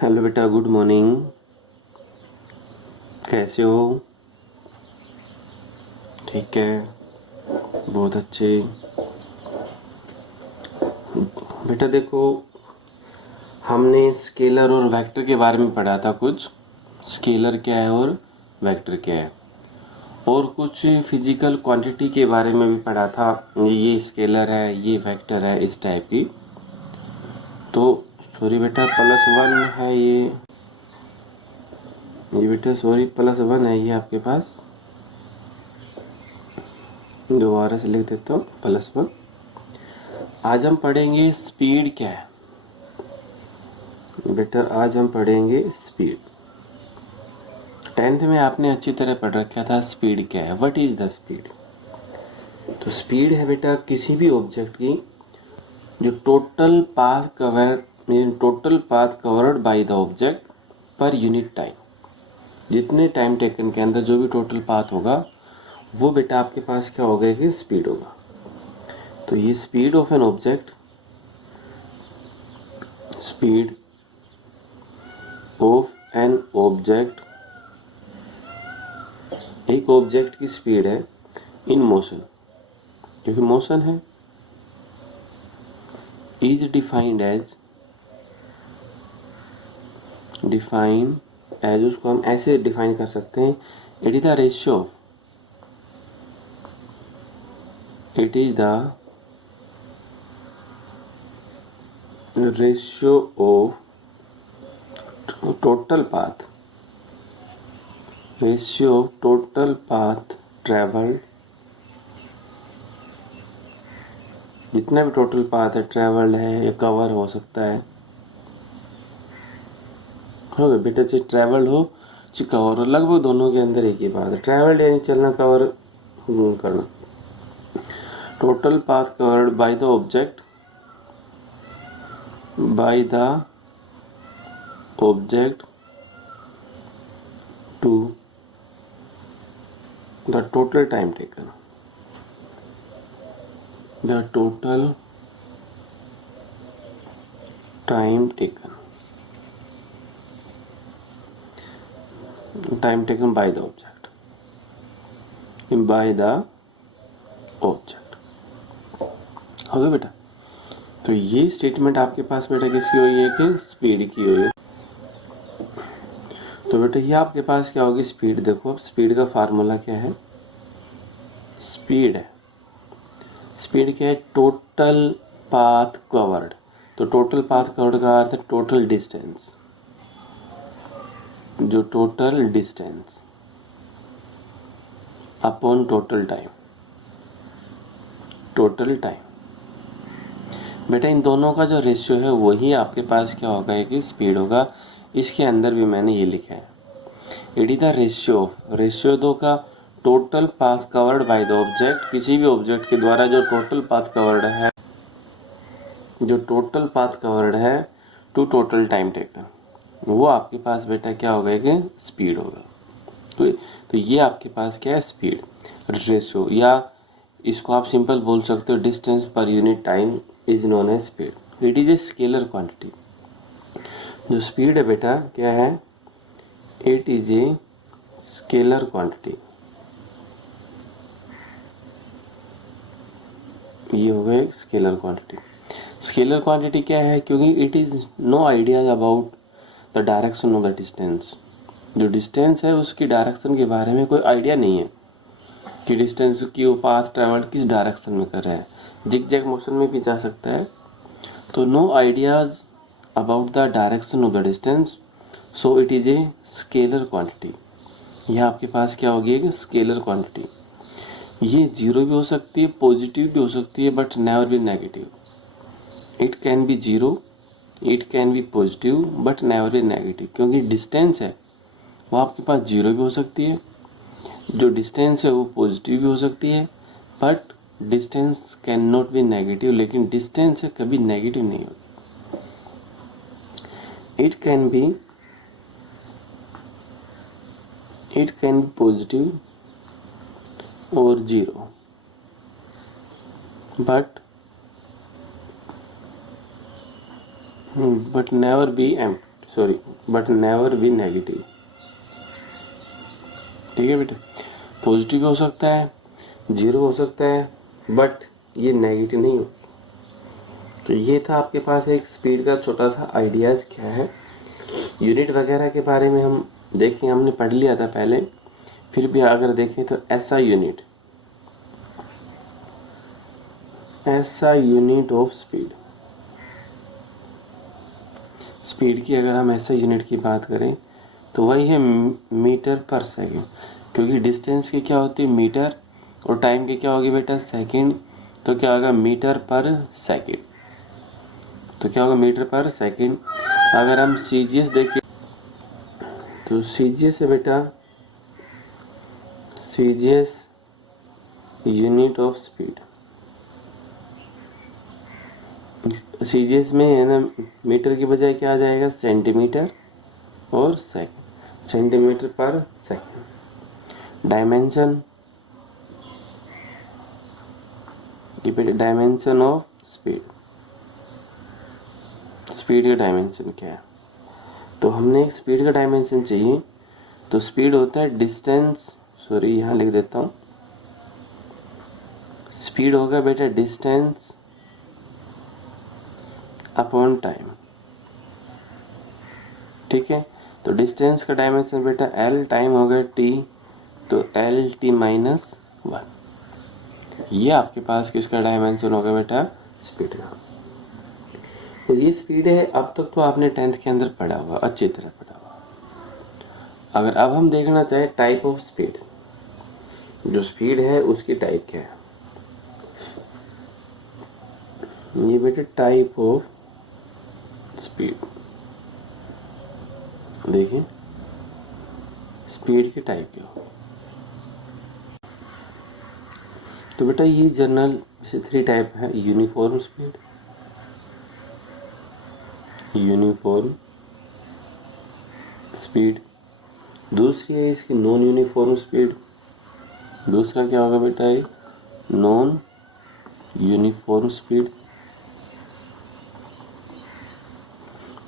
Hello बेटा, good morning. कैसे हो? ठीक है, बहुत अच्छे। बेटा देखो, हमने स्केलर और वेक्टर के बारे में पढ़ा था कुछ। स्केलर क्या है और वेक्टर क्या है, और कुछ फिजिकल क्वांटिटी के बारे में भी पढ़ा था। ये स्केलर है, ये वेक्टर है, इस टाइप की। तो सॉरी बेटा, +1 है ये बेटा सॉरी, +1 है ये आपके पास। दोबारा से लिख देता हूँ, +1। आज हम पढ़ेंगे स्पीड क्या है। बेटा आज हम पढ़ेंगे स्पीड। 10th में आपने अच्छी तरह पढ़ रखा था स्पीड क्या है, व्हाट इज द स्पीड। तो स्पीड है बेटा किसी भी ऑब्जेक्ट की जो total path covered by the object पर यूनिट टाइम। जितने टाइम टेकन के अंदर जो भी टोटल पाथ होगा वो बेटा आपके पास क्या होगा कि स्पीड होगा। तो ये speed of an object, speed of an object, एक ऑब्जेक्ट की स्पीड है इन मोशन, क्योंकि मोशन है, इज डिफाइंड एज उसको हम ऐसे डिफाइन कर सकते हैं, it is the ratio of total path, travelled, जितना भी टोटल पाथ है ट्रेवल्ड है या कवर हो सकता है, हो गया बेटा, चाहे ट्रेवल्ड हो चाहे कवर हो, लगभग दोनों के अंदर एक ही बात है। ट्रेवल्ड यानी चलना, कवर करना। Total path covered by the object to the total time taken, time taken by the object. हो गया बेटा। तो ये स्टेटमेंट आपके पास बेटा किसकी हुई है कि स्पीड की हुई है। तो बेटा ये आपके पास क्या होगी स्पीड। देखो स्पीड का फार्मूला क्या है, स्पीड क्या है, टोटल पाथ कवर्ड। तो टोटल पाथ कवर्ड का अर्थ है टोटल डिस्टेंस, जो total distance upon total time. बेटा इन दोनों का जो रेशियो है वही आपके पास क्या होगा कि स्पीड होगा। इसके अंदर भी मैंने ये लिखा है, इट इज द रेशियो दो का total path covered by the object, किसी भी ऑब्जेक्ट के द्वारा जो टोटल पाथ कवर्ड है टू टोटल टाइम टेकन, वो आपके पास बेटा क्या होगा कि स्पीड होगा। तो ये आपके पास क्या है स्पीड रेशियो, या इसको आप सिंपल बोल सकते हो डिस्टेंस पर unit time is known as speed. It is a scalar quantity. जो स्पीड है बेटा क्या है, it is a scalar quantity. ये हो गए स्केलर क्वांटिटी। स्केलर क्वांटिटी क्या है, क्योंकि it is no ideas about the direction of the distance. जो डिस्टेंस है उसकी डायरेक्शन के बारे में कोई आइडिया नहीं है कि डिस्टेंस की वो पाथ ट्रेवल किस डायरेक्शन में कर रहे हैं, जिग-जैग मोशन में भी जा सकता है। तो no ideas about the direction of the distance, so it is a scalar quantity. यह आपके पास क्या होगी कि स्केलर क्वांटिटी। ये जीरो भी हो सकती है, पॉजिटिव भी हो सकती है, but never be negative. It can be zero, it can be positive, but never be negative. क्योंकि डिस्टेंस है वो आपके पास जीरो भी हो सकती है, जो डिस्टेंस है वो पॉजिटिव भी हो सकती है, but distance can not be negative. लेकिन डिस्टेंस है कभी नेगेटिव नहीं होगी। इट कैन बी पॉजिटिव और zero, but never be empty. Sorry but never be negative. ठीक है बेटे, पॉजिटिव हो सकता है, 0 हो सकता है, बट ये नेगेटिव नहीं हो। तो ये था आपके पास एक स्पीड का छोटा सा आइडियाज क्या है। यूनिट वगैरह के बारे में हम देखें, हमने पढ़ लिया था पहले, फिर भी अगर देखें तो SI unit, SI unit of speed, speed की अगर हम SI यूनिट की बात करें तो वही है मीटर पर सेकंड, क्योंकि डिस्टेंस की क्या होती है मीटर और टाइम की क्या होगी बेटा सेकंड, तो क्या होगा मीटर पर सेकंड, तो क्या होगा मीटर पर सेकंड। अगर हम CGS देखें तो CGS है बेटा, CGS unit of speed, CGS में है ना मीटर की बजाय क्या आ जाएगा सेंटीमीटर और सेकंड, सेंटीमीटर पर second. Dimension, dimension of speed, speed का डायमेंशन क्या है, तो हमने एक स्पीड का डायमेंशन चाहिए, तो स्पीड होता है डिस्टेंस, सॉरी यहाँ लिख देता हूँ, स्पीड होगा बेटा डिस्टेंस अपॉन टाइम। ठीक है, तो डिस्टेंस का डायमेंशन बेटा L, टाइम होगा T, तो LT माइनस 1। ये आपके पास किसका डायमेंशन होगा बेटा स्पीड का। तो ये स्पीड है, अब तक तो आपने 10th के अंदर पढ़ा हुआ, अच्छी तरह पढ़ा हुआ। अगर अब हम देखना चाहे टाइप ऑफ स्पीड, जो स्पीड है उसकी टाइप क्या है, ये बेटे टाइप ऑफ स्पीड, देखिए स्पीड की टाइप क्या हो। तो बेटा ये जनरल 3 टाइप है, यूनिफॉर्म स्पीड, यूनिफॉर्म स्पीड, दूसरी है इसकी नॉन यूनिफॉर्म स्पीड, दूसरा क्या होगा बेटा ये non uniform speed.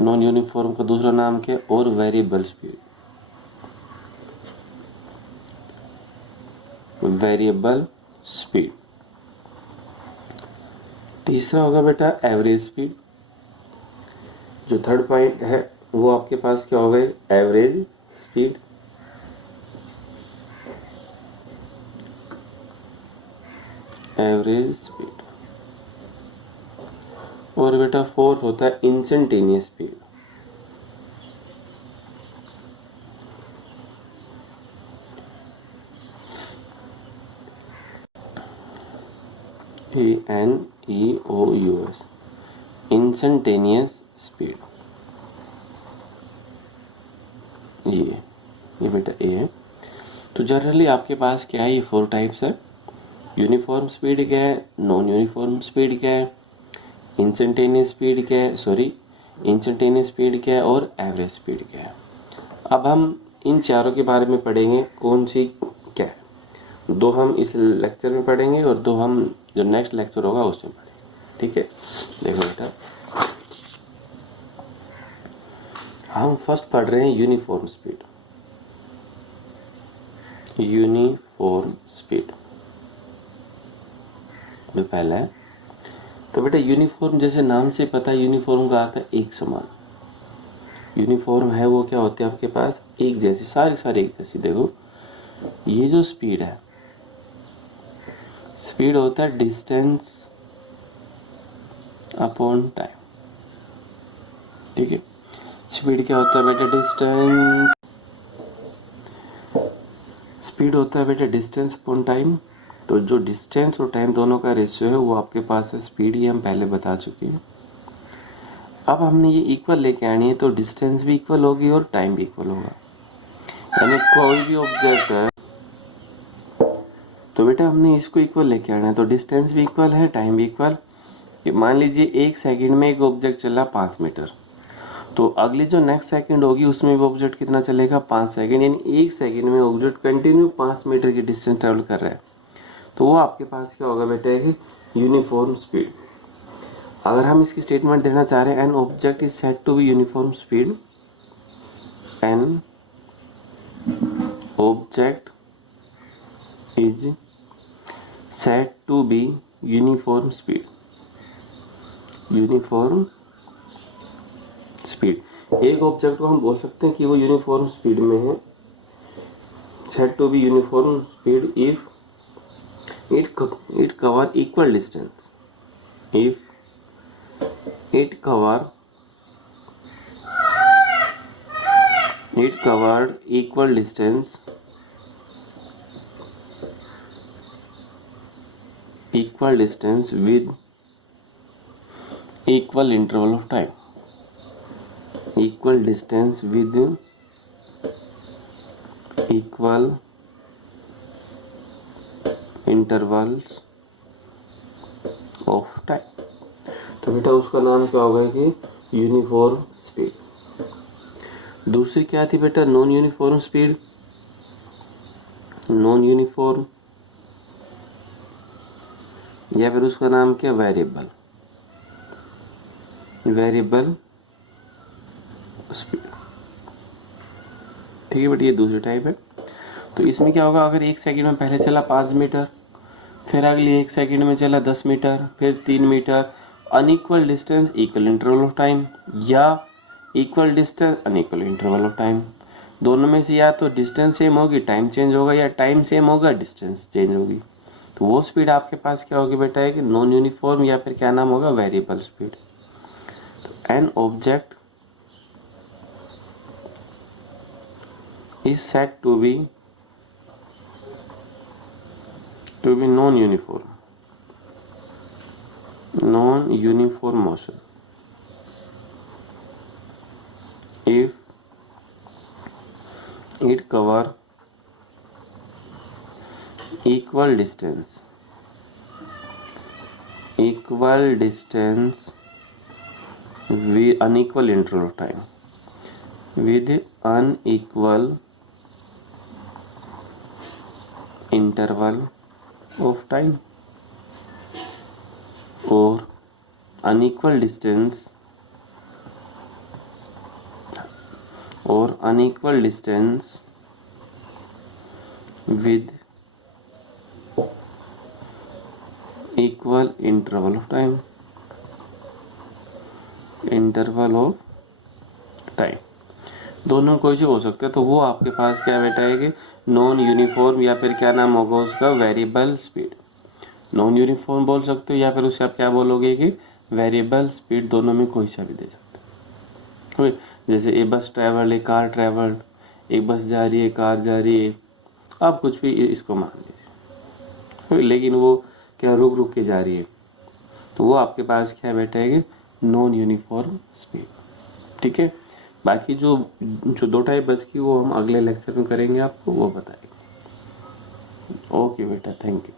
Non uniform का दूसरा नाम क्या है और वेरिएबल स्पीड, वेरिएबल स्पीड। तीसरा होगा बेटा एवरेज स्पीड, जो थर्ड पॉइंट है वो आपके पास क्या होगा एवरेज स्पीड। एवरेज स्पीड, और बेटा फोर्थ होता है instantaneous speed. ANEOUS, instantaneous speed. ये बेटा ए है। तो जनरली आपके पास क्या है, ये 4 टाइप्स है, यूनिफॉर्म स्पीड क्या है, नॉन यूनिफॉर्म स्पीड क्या है, इंस्टेंटेनियस स्पीड क्या है, सॉरी इंस्टेंटेनियस स्पीड क्या है और एवरेज स्पीड क्या है। अब हम इन चारों के बारे में पढ़ेंगे, कौन सी क्या है। 2 हम इस लेक्चर में पढ़ेंगे और 2 हम जो नेक्स्ट लेक्चर होगा उसमें पढ़ेंगे। ठीक है, देखो बेटा हम फर्स्ट पढ़ रहे हैं यूनिफॉर्म स्पीड। यूनिफॉर्म स्पीड जो पहला है, तो बेटा यूनिफॉर्म जैसे नाम से पता है, यूनिफॉर्म का आता है एक समान। यूनिफॉर्म है वो क्या होते हैं आपके पास एक जैसी, सारी एक जैसी। देखो ये जो स्पीड है, स्पीड होता है डिस्टेंस अपॉन टाइम। ठीक है, स्पीड क्या होता है बेटा डिस्टेंस, स्पीड होता है बेटा डिस्टेंस अपॉन टाइम। तो जो डिस्टेंस और टाइम दोनों का रेशियो है वो आपके पास है स्पीड, ये हम पहले बता चुके हैं। अब हमने ये इक्वल लेके आनी है, तो डिस्टेंस भी इक्वल होगी और टाइम भी इक्वल होगा। यानी कोई भी ऑब्जेक्ट है तो बेटा हमने इसको इक्वल लेके आना है, तो डिस्टेंस भी इक्वल है, टाइम भी इक्वल। मान लीजिए 1 सेकंड में एक ऑब्जेक्ट चला 5 मीटर, तो अगली जो नेक्स्ट सेकंड होगी उसमें भी ऑब्जेक्ट कितना चलेगा 5 सेकंड, यानी 1 सेकंड में ऑब्जेक्ट कंटिन्यू 5 मीटर की डिस्टेंस ट्रेवल कर रहा है। तो वो आपके पास क्या होगा बेटा यूनिफॉर्म स्पीड। अगर हम इसकी स्टेटमेंट देना चाह रहे हैं an object is said to be uniform speed, an object is said to be uniform speed. Uniform speed, एक ऑब्जेक्ट को हम बोल सकते हैं कि वो यूनिफॉर्म स्पीड में है, said to be uniform speed if it cover equal distance, if it covered equal distance with equal interval of time, equal distance with equal intervals of time। तो बेटा उसका नाम क्या होगा कि यूनिफॉर्म स्पीड। दूसरी क्या थी बेटा? Non uniform speed. Non uniform या फिर उसका नाम क्या? Variable, variable speed. ठीक है बेटा, ये दूसरी टाइप है। तो इसमें क्या होगा, अगर 1 सेकंड में पहले चला 5 मीटर, फिर अगली 1 सेकंड में चला 10 मीटर, फिर 3 metre, unequal distance equal interval of time, या equal distance unequal interval of time. दोनों में से या तो डिस्टेंस सेम होगी टाइम चेंज होगा, या टाइम सेम होगा डिस्टेंस चेंज होगी। तो वो स्पीड आपके पास क्या होगी बेटा है कि नॉन यूनिफॉर्म, या फिर क्या नाम होगा? Variable speed. तो an object is said to be non-uniform motion if it cover equal distance with unequal interval of time, with unequal interval of time, or unequal distance with equal interval of time, दोनों कोई से हो सकता है। तो वो आपके पास क्या बेटा है कि नॉन यूनिफॉर्म, या फिर क्या नाम होगा उसका? Variable speed. नॉन यूनिफॉर्म बोल सकते हो, या फिर उसे आप क्या बोलोगे कि वेरिएबल स्पीड। दोनों में कोई सा भी दे सकते हो। जैसे ए बस ट्रैवल, ए कार ट्रैवल, एक बस जा रही है, कार जा रही है, आप कुछ भी इसको मान लीजिए, लेकिन वो क्या रुक रुक के जा रही है, तो वो आपके पास क्या बेटा है कि नॉन यूनिफॉर्म स्पीड। ठीक है, बाकी जो 2 टाइप बच की वो हम अगले लेक्चर में करेंगे, आपको वो बताएंगे। ओके बेटा, थैंक यू।